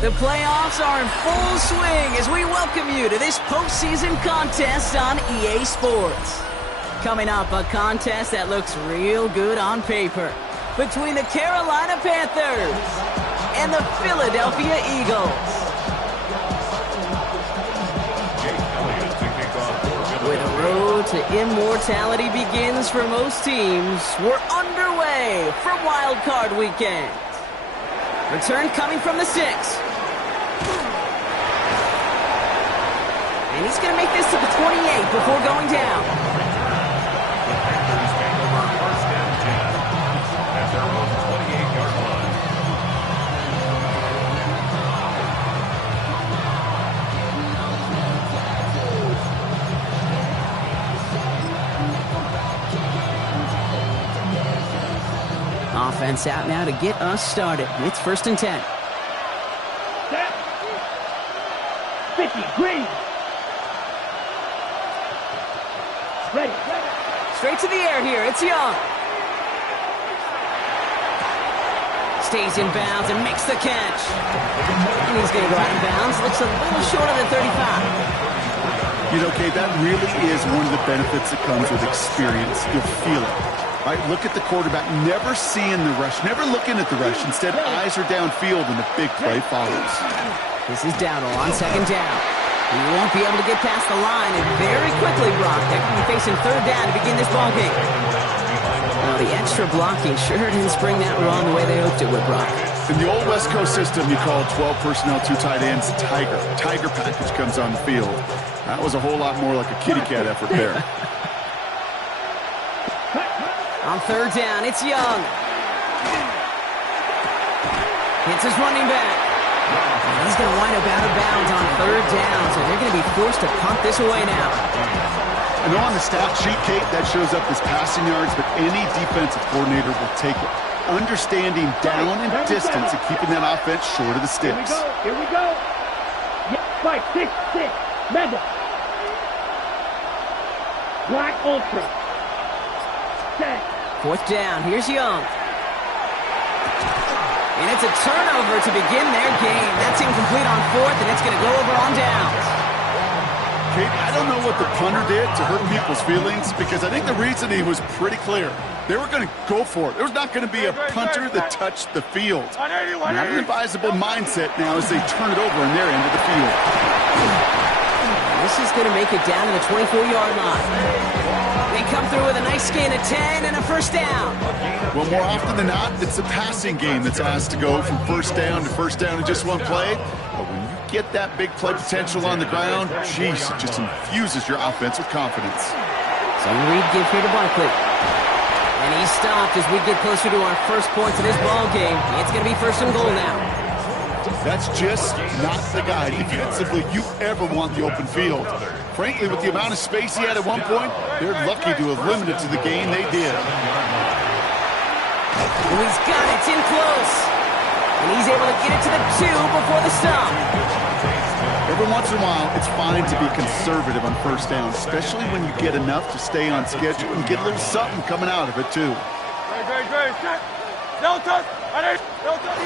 The playoffs are in full swing as we welcome you to this postseason contest on EA Sports. Coming up, a contest that looks real good on paper between the Carolina Panthers and the Philadelphia Eagles. Where the road to immortality begins for most teams, we're underway for Wild Card Weekend. Return coming from the 6. And he's going to make this to the 28 before going down. Offense out now to get us started. It's 1st and 10. 50, green. Ready. Straight to the air here. It's Young. Stays in bounds and makes the catch. And he's going to go out of bounds. Looks a little shorter than 35. You know, Kate, that really is one of the benefits that comes with experience. You'll feel it. Right, look at the quarterback, never seeing the rush, never looking at the rush. Instead, eyes are downfield, and the big play follows. This is Dowdle on 2nd down. He won't be able to get past the line, and very quickly, Brock, they're going to be facing 3rd down to begin this ballgame. Well, the extra blocking sure didn't spring that wrong the way they hoped it would, Brock. In the old West Coast system, you call 12 personnel, 2 tight ends, Tiger. Tiger package comes on the field. That was a whole lot more like a kitty cat effort there. On 3rd down, it's Young. It's his running back. And he's going to wind up out of bounds on 3rd down, so they're going to be forced to punt this away now. I know on the stat sheet, Kate, that shows up as passing yards, but any defensive coordinator will take it. Understanding down and distance and keeping that offense short of the sticks. Here we go. Yeah, 5, 6, 6. Madden. Black Ultra. Set. 4th down, here's Young. And it's a turnover to begin their game. That's incomplete on 4th, and it's going to go over on downs. Kate, I don't know what the punter did to hurt people's feelings, because I think the reasoning was pretty clear. They were going to go for it. There was not going to be a punter that touched the field. Not an advisable mindset now as they turn it over in their end of the field. This is going to make it down to the 24-yard line. They come through with a nice gain of 10 and a 1st down. Well, more often than not, it's the passing game that's asked to go from 1st down to 1st down in just one play. But when you get that big play potential on the ground, geez, it just infuses your offense with confidence. So read give here to Barkley. And he's stopped as we get closer to our first points of this ball game. It's going to be 1st and goal now. That's just not the guy defensively you ever want the open field. Frankly, with the amount of space he had at one point, they're lucky to have limited to the game they did. Oh, he's got it. It's in close. And he's able to get it to the 2 before the stop. Every once in a while, it's fine to be conservative on 1st down, especially when you get enough to stay on schedule and get a little something coming out of it, too. Great. No touch. No touch.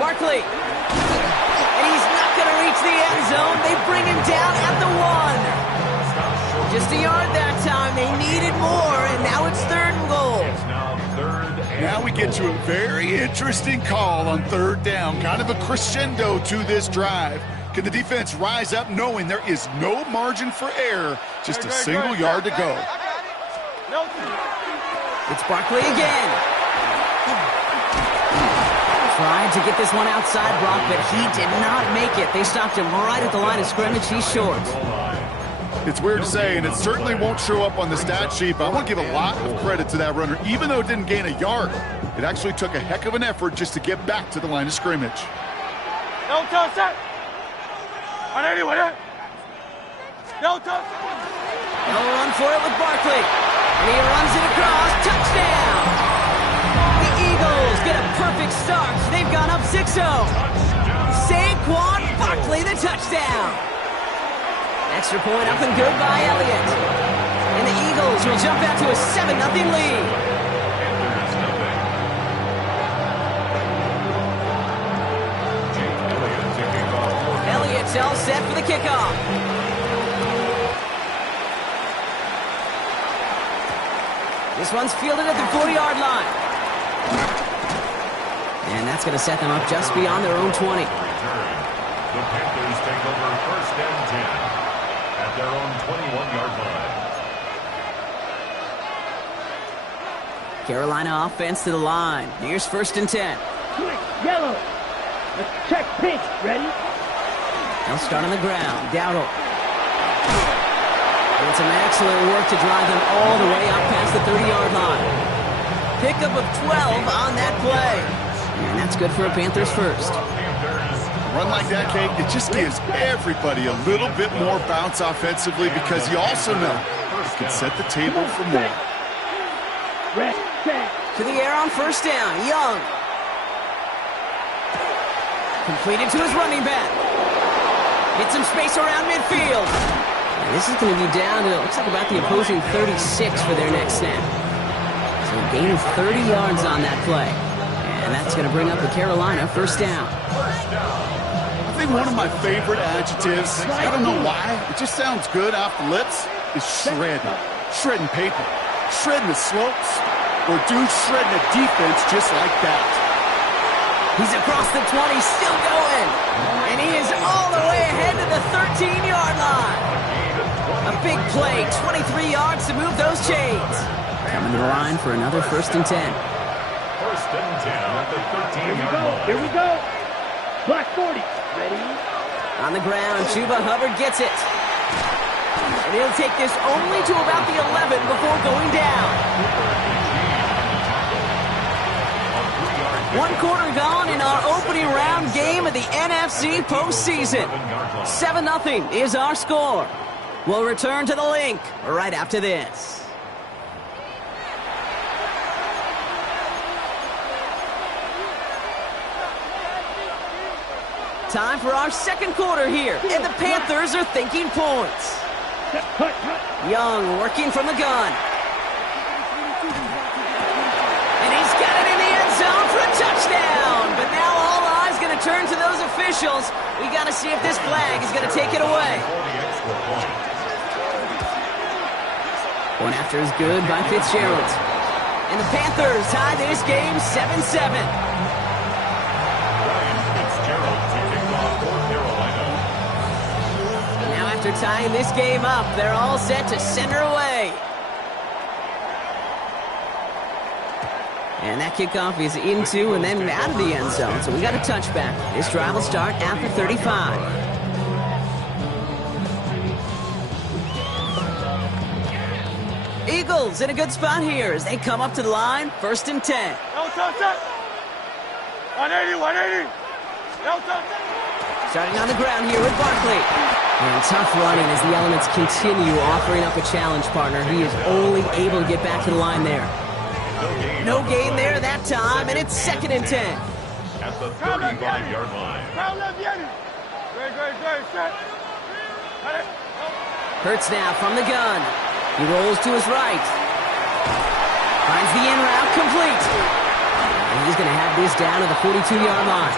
Barkley. And he's not going to reach the end zone. They bring him down at the 1. Just a yard that time. They needed more, and now it's 3rd and goal. Now we get to a very interesting call on 3rd down. Kind of a crescendo to this drive. Can the defense rise up knowing there is no margin for error? Just a single yard to go. It's Barkley again. Tried to get this one outside, Brock, but he did not make it. They stopped him right at the line of scrimmage. He's short. It's weird to say, and it certainly won't show up on the stat sheet, but I want to give a lot of credit to that runner. Even though it didn't gain a yard, it actually took a heck of an effort just to get back to the line of scrimmage. No touch. No touch. They'll run for it with Barkley. And he runs it across. Touchdown! The Eagles get a perfect start. They've gone up 6-0. Saquon Barkley, the touchdown. Extra point up and good by Elliott. And the Eagles will jump out to a 7-0 lead. the kickoff. This one's fielded at the 40-yard line. And that's going to set them up just beyond their own 20. The Panthers take over 1st and 10 at their own 21-yard line. Carolina offense to the line. Here's 1st and 10. Switch, yellow. Let's check pitch. Ready? They'll start on the ground. Dowdle. Doing some excellent work to drive them all the way up past the 30-yard line. Pickup of 12 on that play. And that's good for a Panthers first. A run like that, Kate, it just gives everybody a little bit more bounce offensively because you also know it can set the table for more. Red, set. To the air on 1st down. Young. Completed to his running back. Get some space around midfield. And this is going to be down to, it looks like about the opposing 36 for their next snap. So a gain of 30 yards on that play. And that's going to bring up the Carolina 1st down. I think one of my favorite adjectives, I don't know why, it just sounds good off the lips, is shredding. Shredding paper. Shredding the slopes. Or dude shredding a defense just like that. He's across the 20, still going. And he is all the way ahead to the 13-yard line. A big play, 23 yards to move those chains. Coming to the line for another 1st and 10. 1st and 10 at the 13-yard line. Here we go. Black 40. Ready? On the ground, Chuba Hubbard gets it. And he'll take this only to about the 11 before going down. 1 quarter gone in our opening round game of the NFC postseason. 7-0 is our score. We'll return to the link right after this. Time for our 2nd quarter here, and the Panthers are thinking points. Young working from the gun. And he's got it in the end zone for a touchdown. But now all eyes going to turn to those officials. We got to see if this flag is going to take it away. One after is good by Fitzgerald. And the Panthers tie this game 7-7. Now after tying this game up, they're all set to center away. And that kickoff is into and then out of the end zone. So we got a touchback. This drive will start after 35. Eagles in a good spot here as they come up to the line. 1st and 10. 180. Starting on the ground here with Barkley. And tough running as the elements continue offering up a challenge partner. He is only able to get back to the line there. No gain there that time, and it's 2nd and 10. At the 35-yard line. Hurts now from the gun. He rolls to his right. Finds the in route complete. And he's going to have this down to the 42-yard line.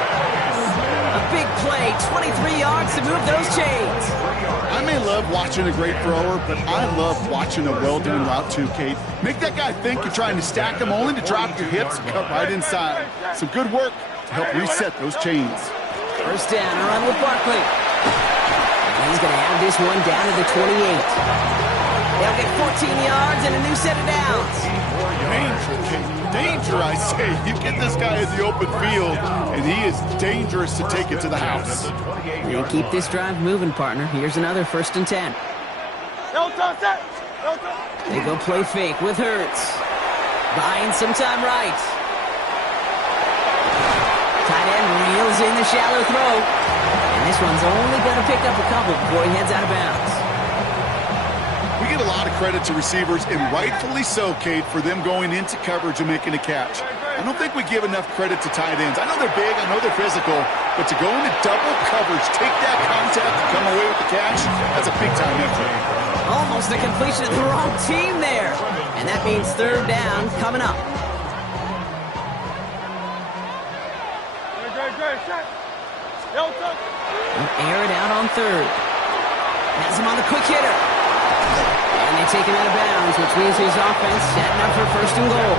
A big play, 23 yards to move those chains. I may love watching a great thrower, but I love watching a well-done route too, Kate. Make that guy think you're trying to stack him only to drop your hips and cut right inside. Some good work to help reset those chains. 1st down, a run with Barkley. And he's going to have this one down to the 28. They'll get 14 yards and a new set of downs. Danger, Kate. Danger, I say. You get this guy in the open field, and he is dangerous to take it to the house. They keep this drive moving, partner. Here's another 1st and 10. They go play fake with Hurts. Buying some time right. Tight end reels in the shallow throw. And this one's only going to pick up a couple before he heads out of bounds. We get a lot of credit to receivers, and rightfully so, Kate, for them going into coverage and making a catch. I don't think we give enough credit to tight ends. I know they're big, I know they're physical, but to go into double coverage, take that contact, and come away with the catch, that's a big-time effort. Almost a completion of the wrong team there. And that means 3rd down coming up. Air it out on 3rd. him on the quick hitter. And they take him out of bounds, which means his offense setting up for first and goal.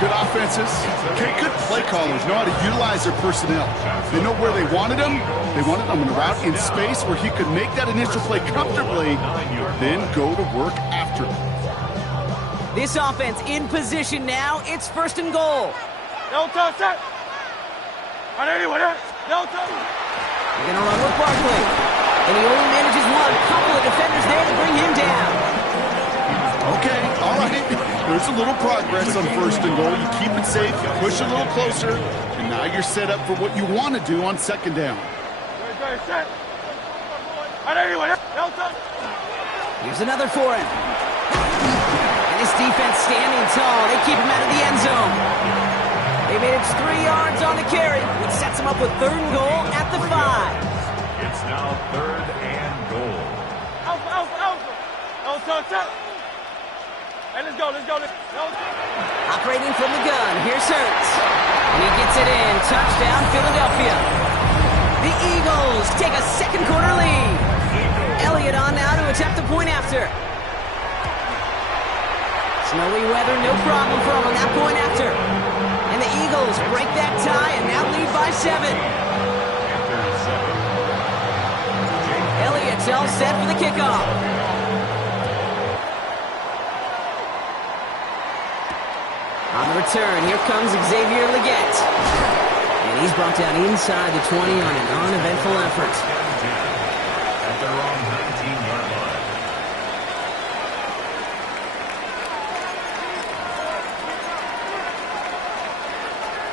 Good offenses. Okay, good play callers know how to utilize their personnel. They know where they wanted him. They wanted him in a route in space where he could make that initial play comfortably, then go to work after. This offense in position now. It's first and goal. No touch, set. On anyone else. No touch. They're going to run with Barkley. And he only manages one. Couple of defenders there to bring him down. Okay, all right. There's a little progress on first and goal. You keep it safe, you push a little closer, and now you're set up for what you want to do on second down. Set. On anyone else. No touch. Here's another for him. And his defense standing tall. They keep him out of the end zone. They managed 3 yards on the carry, which sets him up with third and goal at the 5. It's now third and goal. Alpha. No touch, set. Hey, let's go. Operating from the gun, here's Hurts. And he gets it in. Touchdown, Philadelphia. The Eagles take a second quarter lead. Elliott on now to attempt the point after. Snowy weather, no problem for him on that point after. And the Eagles break that tie and now lead by 7. Elliott's all set for the kickoff. On the return, here comes Xavier Leggett. And he's brought down inside the 20 on an uneventful effort. At their own 19-yard line.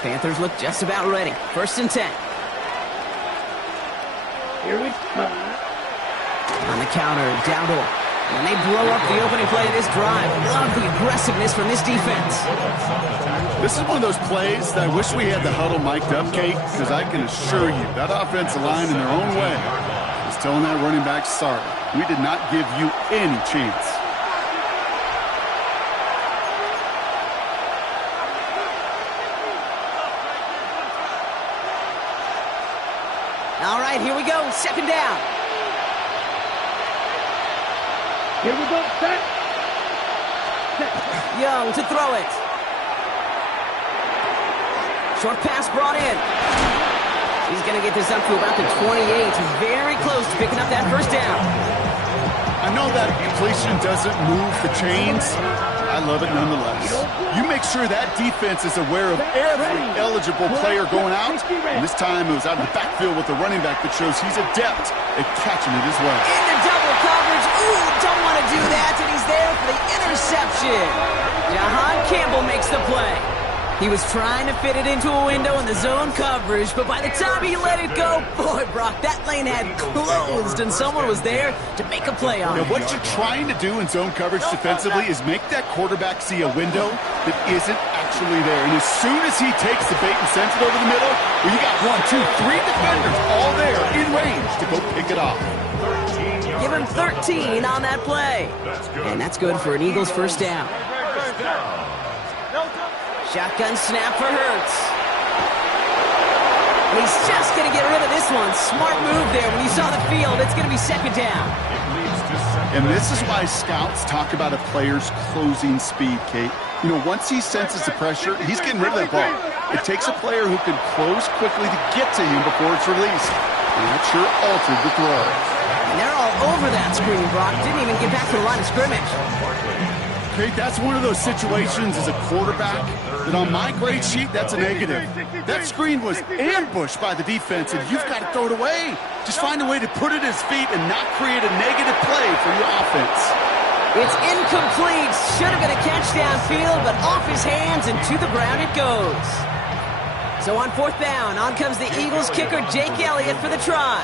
Panthers look just about ready. First and 10. Here we go. On the counter, Dowdle. And they blow up the opening play of this drive. Love the aggressiveness from this defense. This is one of those plays that I wish we had the huddle mic'd up, Kate, because I can assure you that offensive line in their own way is telling that running back, sorry, we did not give you any chance. All right, here we go. Second down. Here we go. Set. Young to throw it. Short pass brought in. He's going to get this up to about the 28. Very close to picking up that first down. I know that completion doesn't move the chains. I love it nonetheless. You make sure that defense is aware of every eligible player going out. And this time it was out of the backfield with the running back that shows he's adept at catching it as well. Into double coverage. Ooh, don't want to do that. And he's there for the interception. Jahan Campbell makes the play. He was trying to fit it into a window in the zone coverage, but by the time he let it go, boy, Brock, that lane had closed, and someone was there to make a play on it. Now, what you're trying to do in zone coverage defensively is make that quarterback see a window that isn't actually there. And as soon as he takes the bait and sends it over the middle, well, you got 1, 2, 3 defenders all there in range to go pick it off. Give him 13 on that play. And that's good for an Eagles first down. Shotgun snap for Hurts. And he's just going to get rid of this one. Smart move there. When you saw the field, it's going to be second down. And this is why scouts talk about a player's closing speed, Kate. You know, once he senses the pressure, he's getting rid of that ball. It takes a player who can close quickly to get to him before it's released. And that sure altered the throw. And they're all over that screen, Brock. Didn't even get back to the line of scrimmage. Kate, that's one of those situations as a quarterback that on my grade sheet, that's a negative. That screen was ambushed by the defense, and you've got to throw it away. Just find a way to put it at his feet and not create a negative play for your offense. It's incomplete. Should have been a catch downfield, but off his hands and to the ground it goes. So on fourth down, on comes the Eagles kicker, Jake Elliott, for the try.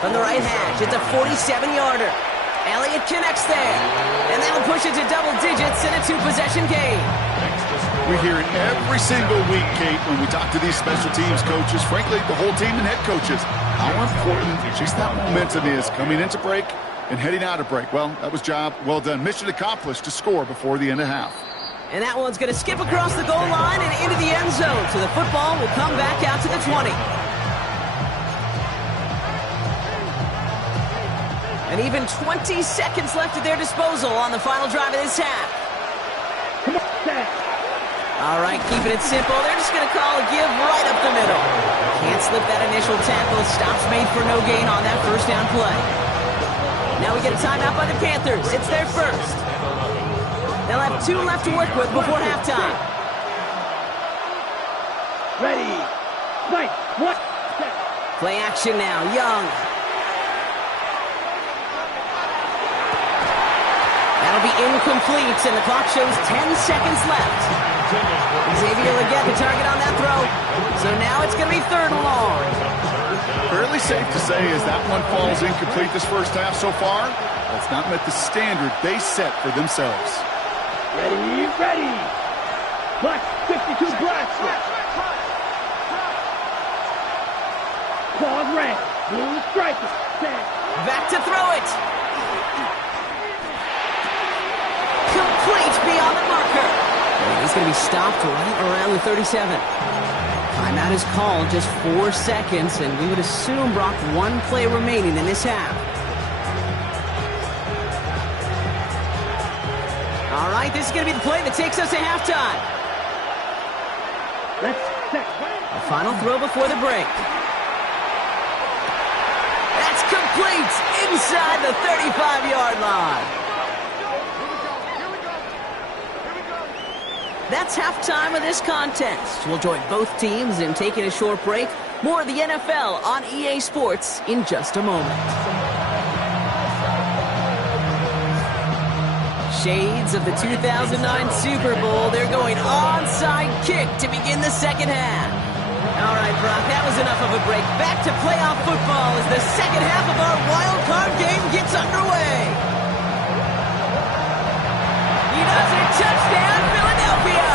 From the right hash, it's a 47-yarder. Elliott connects there, and that'll push it to double digits in a 2-possession game. We hear it every single week, Kate, when we talk to these special teams coaches, frankly, the whole team and head coaches, how important just that momentum is coming into break and heading out of break. Well, that was job well done. Mission accomplished to score before the end of half. And that one's going to skip across the goal line and into the end zone, so the football will come back out to the 20. And even 20 seconds left at their disposal on the final drive of this half. Come on, Dad. All right, keeping it simple. They're just going to call a give right up the middle. Can't slip that initial tackle. Stops made for no gain on that first down play. Now we get a timeout by the Panthers. It's their first. They'll have 2 left to work with before halftime. Ready. Fight. What? Play action now. Young. That'll be incomplete, and the clock shows 10 seconds left. Xavier Legette the target on that throw. So now it's going to be 3rd and long. Fairly safe to say as that one falls incomplete this first half so far, that's not met the standard they set for themselves. Ready, ready. Black, 52 black. Claws red. Blue striker. Back to throw it. Complete beyond the marker. And he's going to be stopped right around the 37. Timeout is called, just 4 seconds, and we would assume, Brock, 1 play remaining in this half. All right, this is going to be the play that takes us to halftime. Let's set. The final throw before the break. That's complete inside the 35-yard line. That's halftime of this contest. We'll join both teams in taking a short break. More of the NFL on EA Sports in just a moment. Shades of the 2009 Super Bowl. They're going onside kick to begin the second half. All right, Brock, that was enough of a break. Back to playoff football as the second half of our wild card game gets underway. He does it. Touchdown, Philadelphia.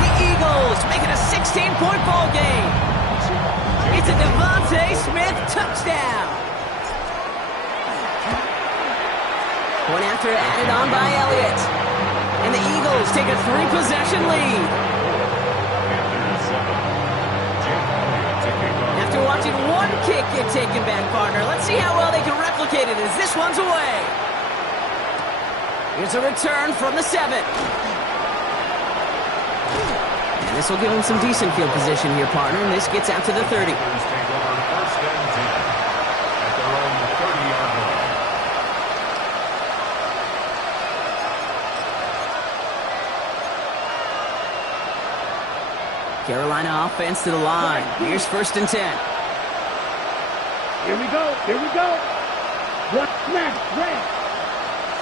The Eagles make it a 16-point ball game. It's a Devontae Smith touchdown. Point after added on by Elliott. And the Eagles take a 3-possession lead. After watching one kick get taken back, partner, let's see how well they can replicate it as this one's away. Here's a return from the 7. And this will give him some decent field position here, partner, and this gets out to the 30. Carolina offense to the line. Here's 1st and 10. Here we go. Here we go. What snap? Red.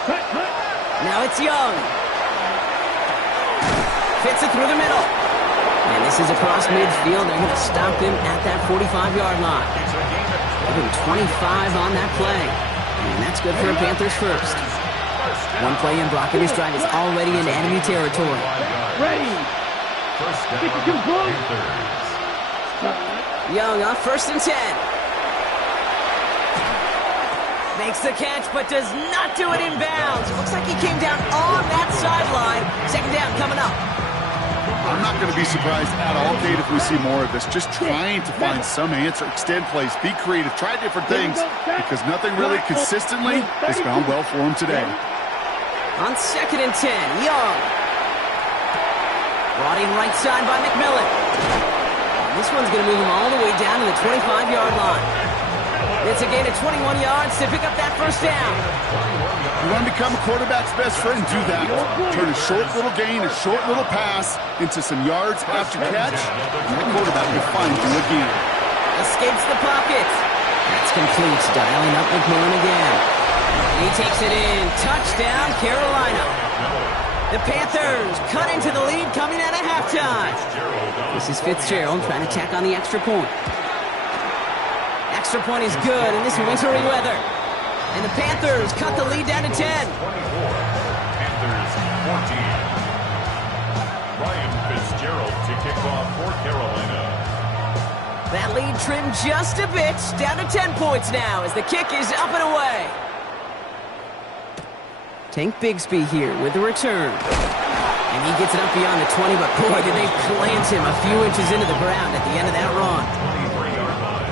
Cut, cut. Now it's Young. Fits it through the middle. And this is across midfield. They're going to stop him at that 45-yard line. Give him 25 on that play. And that's good for a Panthers first. One play in Brock, and his drive is already in enemy territory. Ready. Young off 1st and 10. Makes the catch, but does not do it in bounds. Looks like he came down on that sideline. 2nd down coming up. I'm not going to be surprised at all, Kate, if we see more of this. Just trying to find some answer, extend plays, be creative, try different things, because nothing really consistently has gone well for him today. On 2nd and 10, Young. Brought in right side by McMillan. This one's going to move him all the way down to the 25-yard line. It's a gain of 21 yards to pick up that 1st down. You want to become a quarterback's best friend, do that. Turn a short little gain, a short little pass into some yards after catch, and the quarterback will find you again. Escapes the pocket. That's complete. Dialing up McMillan again. He takes it in. Touchdown, Carolina. The Panthers cut into the lead coming out of halftime. This is Fitzgerald trying to tack on the extra point. Extra point is good in this wintry weather. And the Panthers cut the lead down to 10. Panthers 14. Ryan Fitzgerald to kick off for Carolina. That lead trimmed just a bit, down to 10 points now as the kick is up and away. Tank Bigsby here with the return. And he gets it up beyond the 20, but boy, did they plant him a few inches into the ground at the end of that run. 23-yard line.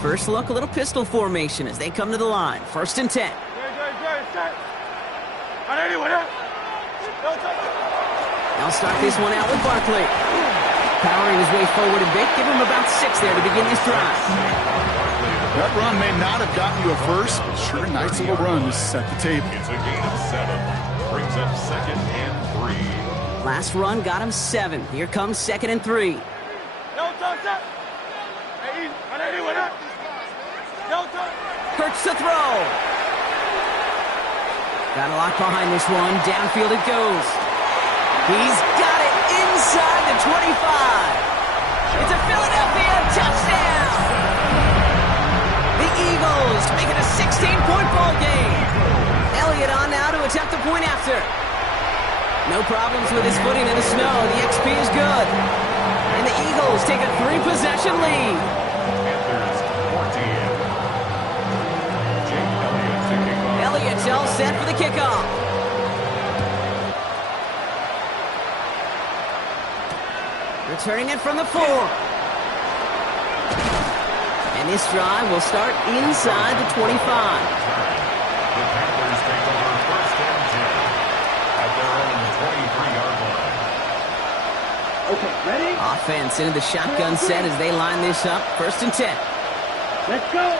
First look, a little pistol formation as they come to the line. 1st and 10. They'll start this one out with Barkley. Powering his way forward a bit. Give him about 6 there to begin this drive. That run may not have gotten you a first, but sure, nice little run to set the table. It's a gain of 7. Brings up 2nd and 3. Last run got him 7. Here comes 2nd and 3. Hurts to throw. Got a lot behind this one. Downfield it goes. He's got it inside the 25. It's a Philadelphia touchdown. The Eagles make it a 16-point ball game. Elliott on now to attempt the point after. No problems with his footing in the snow. The XP is good. And the Eagles take a 3-possession lead. Panthers 14. Jake Elliott to kick off. Elliott's all set for the kickoff. Returning it from the 4. And this drive will start inside the 25. The Panthers take over 1st and 10 at their own 23-yard line. Okay, ready? Offense into the shotgun set as they line this up. 1st and 10. Let's go.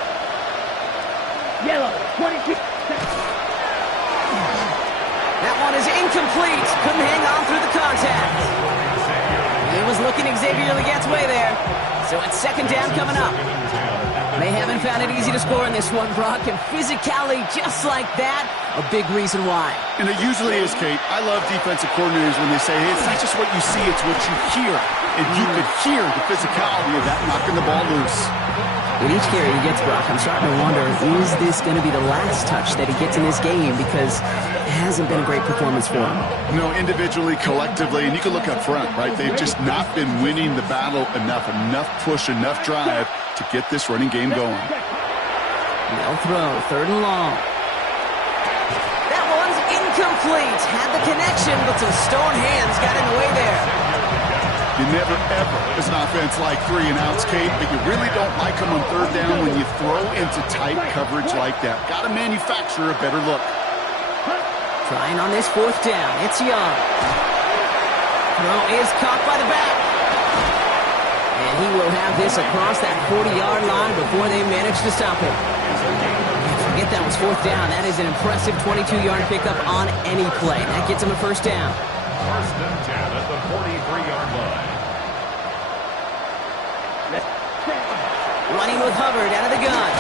Yellow, 22. That one is incomplete. Couldn't hang on through the contact. He was looking Xavier Leggett's way there. So it's 2nd down coming up. They haven't found it easy to score in this one, Brock, and physicality just like that, a big reason why. And it usually is, Kate. I love defensive coordinators when they say, hey, it's not just what you see, it's what you hear. And you could hear the physicality of that knocking the ball loose. With each carry he gets, Brock, I'm starting to wonder, is this going to be the last touch that he gets in this game? Because it hasn't been a great performance for him. No, individually, collectively, and you can look up front, right? They've just not been winning the battle enough push, enough drive to get this running game going. They'll throw, 3rd and long. That one's incomplete. Had the connection, but some stone hands got in the way there. You never, ever, as an offense, like 3 and outs, Kate, but you really don't like them on 3rd down when you throw into tight coverage like that. Got to manufacture a better look. Trying on this 4th down. It's Young. Throw is caught by the back. And he will have this across that 40-yard line before they manage to stop him. Forget that was 4th down. That is an impressive 22-yard pickup on any play. That gets him a 1st down. 1st and 10 at the 43-yard line. Running with Hubbard out of the gun.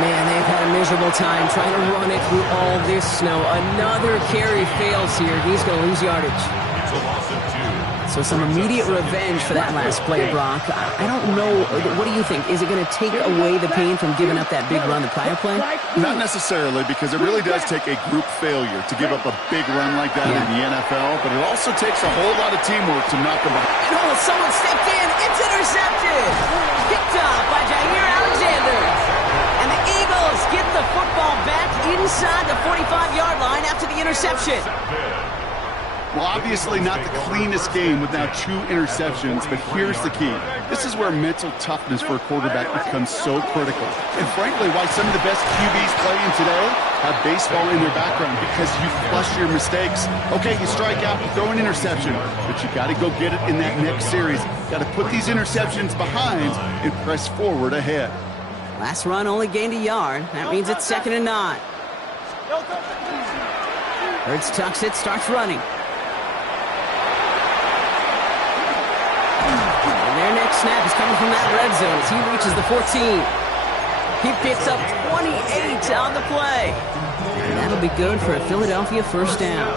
Man, they've had a miserable time trying to run it through all this snow. Another carry fails here. He's going to lose yardage. It's a loss of 2. So some immediate revenge for that last play, Brock. I don't know. What do you think? Is it going to take away the pain from giving up that big run the prior play? Not necessarily, because it really does take a group failure to give up a big run like that in the NFL, but it also takes a whole lot of teamwork to knock them out. And oh, someone stepped in. It's intercepted. Picked up by Jair Alexander. And the Eagles get the football back inside the 45-yard line after the interception. Well, obviously not the cleanest game with now 2 interceptions, but here's the key. This is where mental toughness for a quarterback becomes so critical. And frankly, why some of the best QBs playing today have baseball in their background, because you flush your mistakes. Okay, you strike out, you throw an interception, but you got to go get it in that next series. Got to put these interceptions behind and press forward ahead. Last run only gained a yard. That means it's 2nd and 9. Hurts tucks it, starts running. Their next snap is coming from that red zone as he reaches the 14. He picks up 28 on the play. And that'll be good for a Philadelphia 1st down.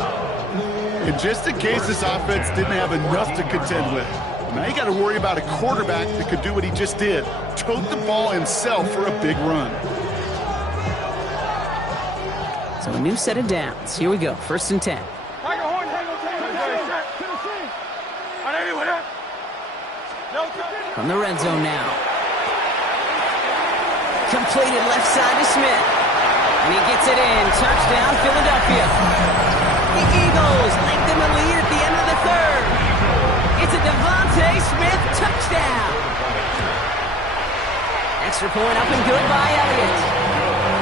And just in case this offense didn't have enough to contend with, now you got to worry about a quarterback that could do what he just did. Tote the ball himself for a big run. So a new set of downs. Here we go. 1st and 10. From the red zone now. Completed left side to Smith. And he gets it in. Touchdown, Philadelphia. The Eagles lengthen the lead at the end of the 3rd. It's a Devontae Smith touchdown. That's Extra point up and good by Elliott.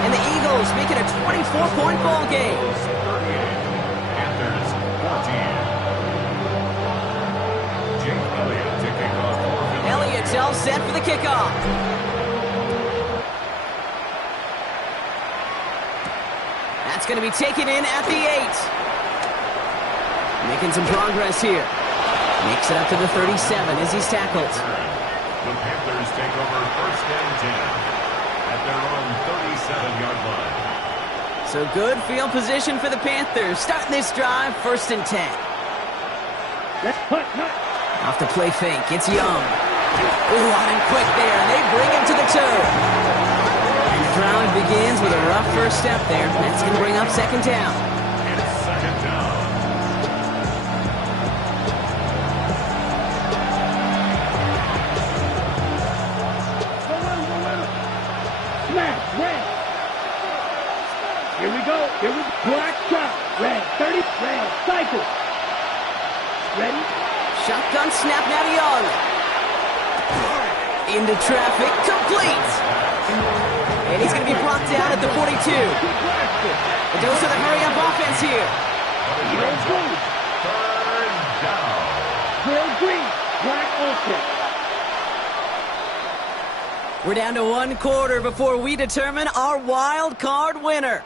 And the Eagles make it a 24-point ball game. Panthers 14. Jake Elliott to kick off for Philly. Elliott's all set for the kickoff. That's going to be taken in at the 8. Making some progress here. Makes it up to the 37 as he's tackled. The Panthers take over first and 10 at their own 37-yard line. So good field position for the Panthers. Starting this drive, first and 10. Off the play fake, it's Young. Ooh, on and quick there, and they bring him to the toe. And the drive begins with a rough first step there. That's going to bring up second down. It's second down. Here we go. Black shot. Red. 30. Red. Cycle. Ready? Shotgun snap now to Young. Into traffic, complete. And he's going to be brought down at the 42. It goes to the hurry-up offense here. Third down. Drill green. Black offense. We're down to one quarter before we determine our wild card winner.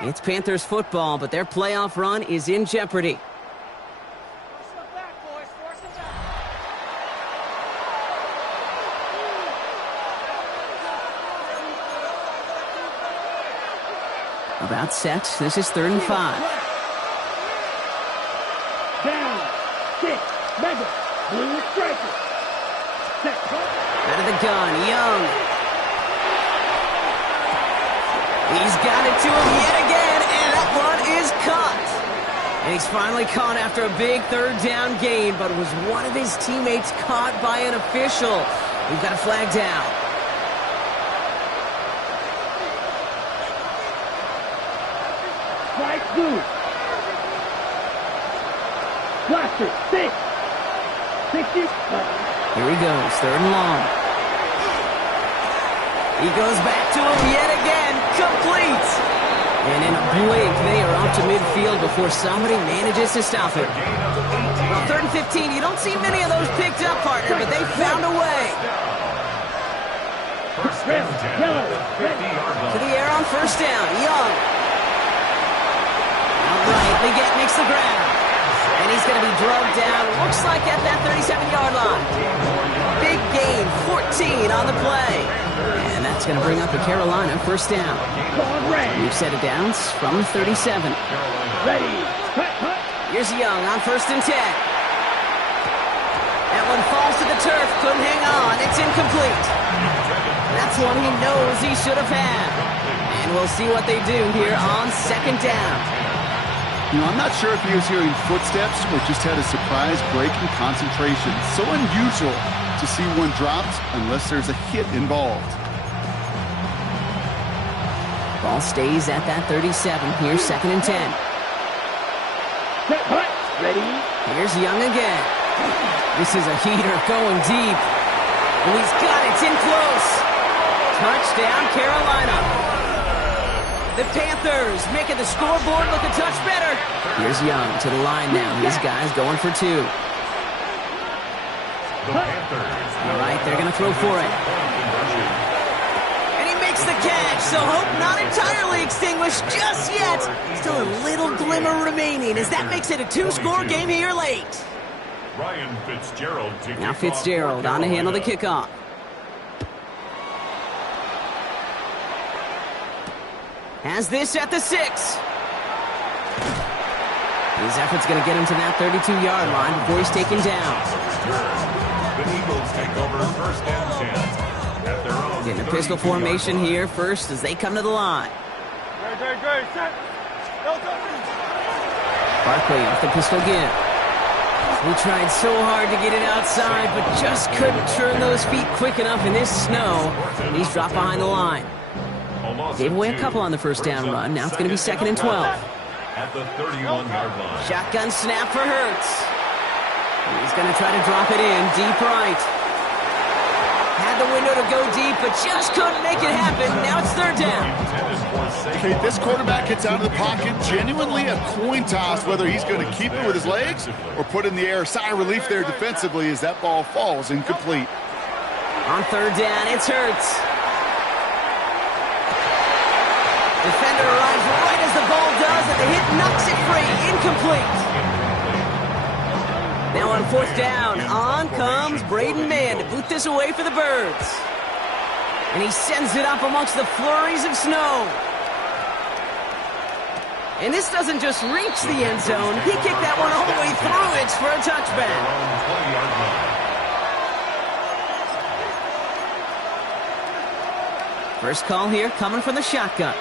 It's Panthers football, but their playoff run is in jeopardy. About set. This is 3rd and 5. Down. 6. Mega. Blue striker. Set. Out of the gun, Young. He's got it to him yet again, and that one is caught. And he's finally caught after a big 3rd down gain, but was one of his teammates caught by an official. We've got a flag down. Strike blue. Blaster. 6. 60. Here he goes, 3rd and long. He goes back to him yet again, complete. And in a blink, they are up to midfield before somebody manages to stop it. Well, 3rd and 15, you don't see many of those picked up, partner, but they found a way. First and 10 at the 50-yard line. To the air on first down, Young. Outright, Leggett makes the ground. And he's going to be drugged down, looks like at that 37-yard line. Big gain, 14 on the play. And that's going to bring up a Carolina first down. We've set it down from the 37. Ready. Here's Young on first and 10. That one falls to the turf, couldn't hang on, it's incomplete. That's one he knows he should have had. And we'll see what they do here on second down. You know, I'm not sure if he was hearing footsteps or just had a surprise break in concentration. So unusual to see one dropped unless there's a hit involved. Ball stays at that 37. Here's second and 10. Ready. Here's Young again. This is a heater going deep. And he's got it. It's in close. Touchdown, Carolina. The Panthers making the scoreboard look a touch better. Here's Young to the line now. These guys going for 2. The Panthers. All right, they're going to throw for it. And he makes the catch, so hope not entirely extinguished just yet. Still a little glimmer remaining as that makes it a 2-score game here late. Ryan Fitzgerald to kick Now off Fitzgerald for on to handle the Carolina. kickoff. Has this at the 6. His effort's going to get him to that 32-yard line before he's taken down. The Eagles take over first and 10 at their own. Getting a pistol formation here first as they come to the line. Great. Set. Barkley off the pistol again. He tried so hard to get it outside, but just couldn't turn those feet quick enough in this snow. He's dropped behind the line. Gave away a couple on the first down run. Now it's going to be second and 12. At the 31-yard line. Shotgun snap for Hurts. He's going to try to drop it in deep right. Had the a window to go deep, but just couldn't make it happen. Now it's third down. Okay, this quarterback gets out of the pocket, genuinely a coin toss whether he's going to keep it with his legs or put in the air. Sigh of relief there defensively as that ball falls incomplete. On third down, it's Hurts. Defender arrives right as the ball does, and the hit knocks it free. Incomplete. Now on fourth down, on comes Braden Mann to boot this away for the Birds. And he sends it up amongst the flurries of snow. And this doesn't just reach the end zone. He kicked that one all the way through it for a touchback. First call here coming from the shotgun.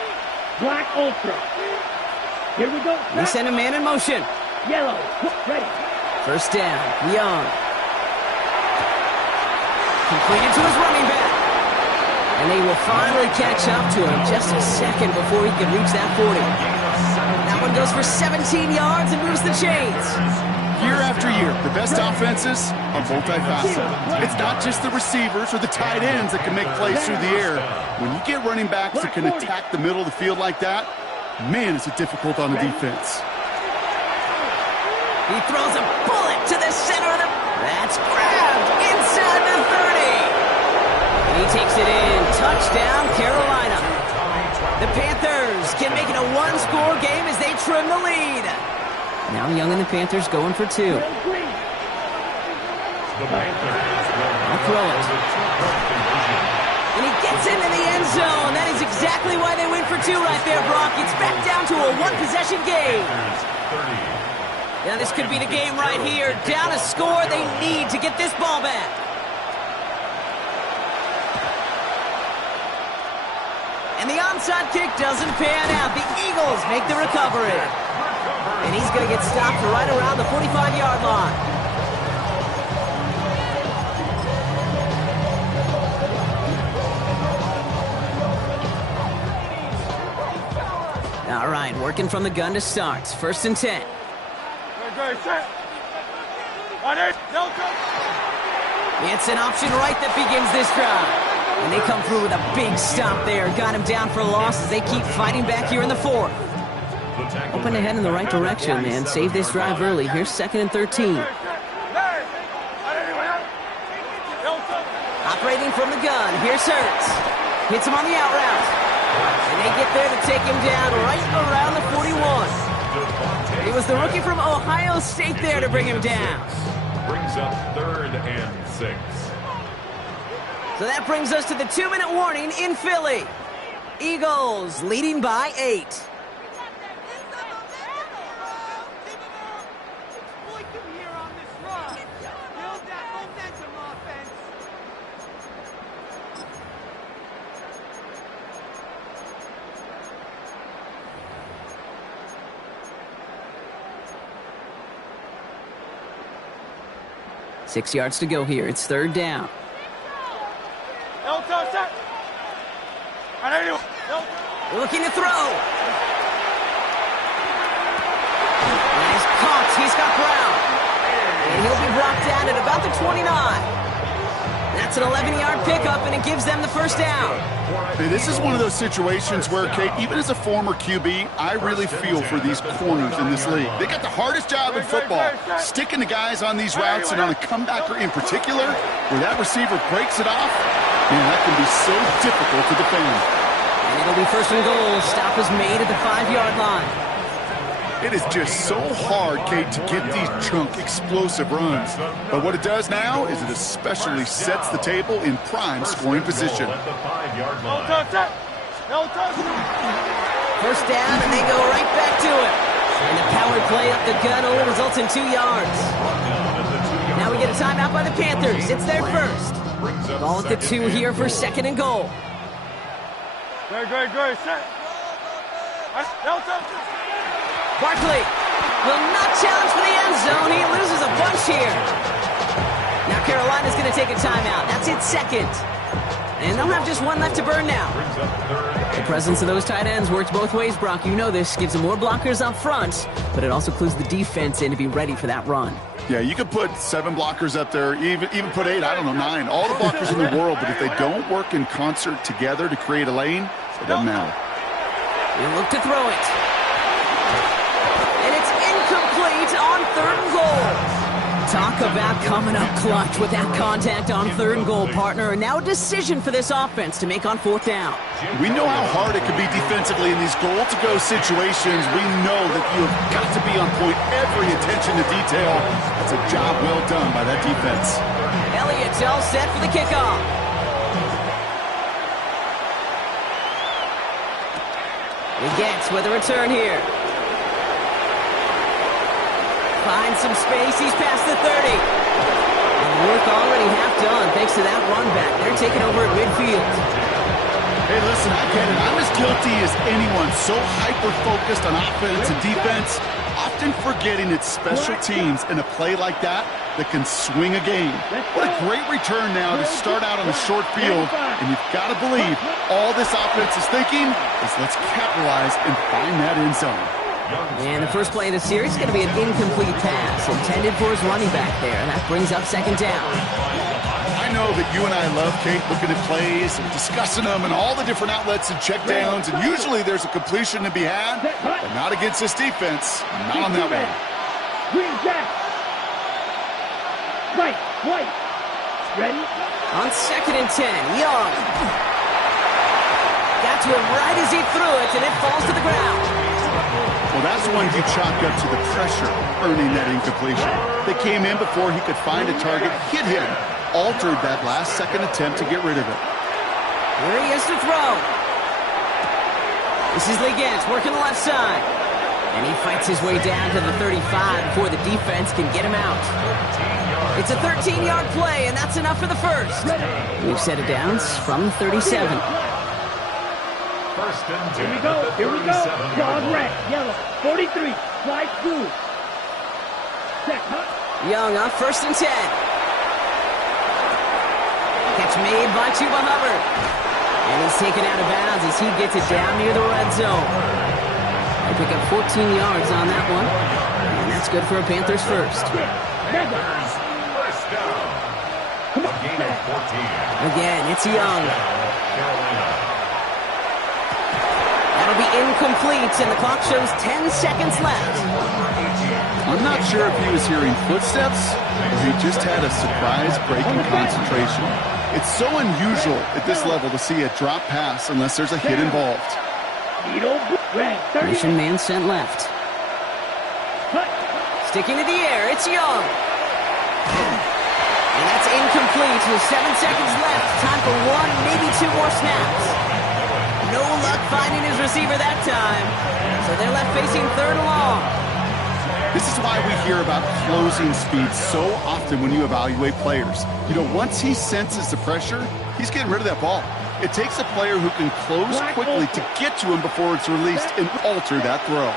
Black Ultra. Here we go. They send a man in motion. Yellow. Ready. First down, Young. Completed to his running back. And they will finally catch up to him just a second before he can reach that 40. That one goes for 17 yards and moves the chains. Year after year, the best offenses are multifaceted. It's not just the receivers or the tight ends that can make plays through the air. When you get running backs that can attack the middle of the field like that, man, is it difficult on the defense. He throws a bullet to the center of the... That's grabbed inside the 30. And he takes it in. Touchdown, Carolina. The Panthers can make it a one-score game as they trim the lead. Now Young and the Panthers going for two. The Panthers I'll throw it. And he gets into the end zone. That is exactly why they went for two right there, Brock. It's back down to a one-possession game. Now this could be the game right here. Down a score, they need to get this ball back. And the onside kick doesn't pan out. The Eagles make the recovery. And he's going to get stopped right around the 45-yard line. All right, working from the gun to start. First and 10. It's an option right that begins this drive. And they come through with a big stop there. Got him down for a loss as they keep fighting back here in the fourth. Open ahead in the right direction and save this drive early. Here's second and 13. Operating from the gun. Here's Hurts. Hits him on the out route. And they get there to take him down right around the 41. It was the rookie from Ohio State there to bring him down. brings up third and 6. So that brings us to the 2-minute warning in Philly. Eagles leading by 8. Six yards to go here. It's third down. Looking to throw. Nice caught. He's got Brown. And he'll be brought down at about the 29. That's an 11-yard pickup, and it gives them the first down. Hey, this is one of those situations where, Kate, even as a former QB, I really feel for these corners in this league. They got the hardest job in football, sticking the guys on these routes, and on a comebacker in particular, where that receiver breaks it off, man, that can be so difficult to defend. And it'll be first and goal. Stop is made at the 5-yard line. It is just so hard, Kate, to get these chunk, explosive runs. But what it does now is it especially sets the table in prime scoring position. First down, and they go right back to it. And the power play up the gut only results in 2 yards. Now we get a timeout by the Panthers. It's their first. Ball at the 2 here for second and goal. Great. Set. Barkley will not challenge for the end zone. He loses a bunch here. Now Carolina's going to take a timeout. That's its second. and they'll have just one left to burn now. The presence of those tight ends works both ways, Brock. You know this. Gives them more blockers up front, but it also clues the defense in to be ready for that run. Yeah, you could put 7 blockers up there, even put 8, I don't know, 9. All the blockers in the world, but if they don't work in concert together to create a lane, it doesn't matter. He'll look to throw it. And it's incomplete on 3rd and goal. Talk about coming up clutch with that contact on 3rd and goal, partner. And now a decision for this offense to make on 4th down. We know how hard it can be defensively in these goal-to-go situations. We know that you have got to be on point, every attention to detail. That's a job well done by that defense. Elliott's all set for the kickoff. He gets with a return here. Finds some space. He's past the 30. And work already half done thanks to that run back. They're taking over at midfield. Hey, listen, I get it. I'm as guilty as anyone. So hyper-focused on offense and defense, often forgetting it's special teams in a play like that can swing a game. What a great return now to start out on a short field. And you've got to believe all this offense is thinking is let's capitalize and find that end zone. And the first play of the series is going to be an incomplete pass intended for his running back there. And that brings up 2nd down. I know that you and I love, Kate, looking at plays and discussing them and all the different outlets and checkdowns. And usually there's a completion to be had, but not against this defense. Not on that one. Green jack. Right, white. Ready? On 2nd and 10, Young. Got to him right as he threw it, and it falls to the ground. Well, that's one you chalk up to the pressure earning that incompletion. They came in before he could find a target, hit him, altered that last-second attempt to get rid of it. Here he is to throw. This is Legance working the left side. And he fights his way down to the 35 before the defense can get him out. It's a 13-yard play, and that's enough for the first. We've set it down from the 37. First and 10. Here we go. Dog red, yellow, 43, slide through. Check, huh? Young on 1st and 10. Catch made by Chuba Hubbard. And he's taken out of bounds as he gets it down near the red zone. They pick up 14 yards on that one. And that's good for a Panthers first. Panthers first down. A gain of 14. Again, it's Young. Carolina. That'll be incomplete, and the clock shows 10 seconds left. I'm not sure if he was hearing footsteps or he just had a surprise break in concentration. It's so unusual at this level to see a drop pass unless there's a hit involved. Mission man sent left. Sticking to the air, it's Young. And that's incomplete with 7 seconds left. Time for 1, maybe 2 more snaps. No luck finding his receiver that time. So they're left facing 3rd and long. This is why we hear about closing speed so often when you evaluate players. You know, once he senses the pressure, he's getting rid of that ball. It takes a player who can close quickly to get to him before it's released and alter that throw.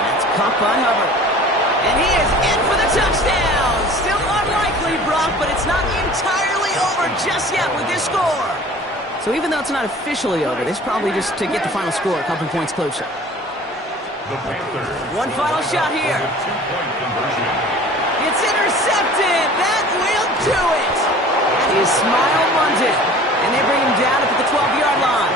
That's caught by Hubbard. And he is in for the touchdown. Still unlikely, Brock, but it's not entirely over just yet with this score. So even though it's not officially over, this is probably just to get the final score a couple points closer. The Panthers. One final shot here. Two-point conversion. It's intercepted. That will do it. That is Smile London. And they bring him down up at the 12-yard line.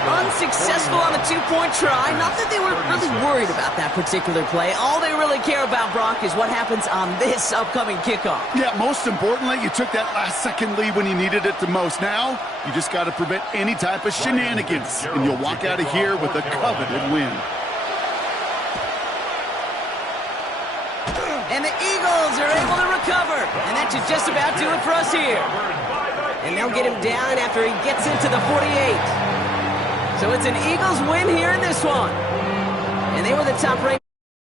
Unsuccessful on the 2-point try. Not that they were really worried about that particular play. All they really care about, Brock, is what happens on this upcoming kickoff. Yeah, most importantly, you took that last-second lead when you needed it the most. Now, you just got to prevent any type of shenanigans, and you'll walk out of here with a coveted win. And the Eagles are able to recover. And that should just about do it for us here. And they'll get him down after he gets into the 48. So it's an Eagles win here in this one. And they were the top-ranked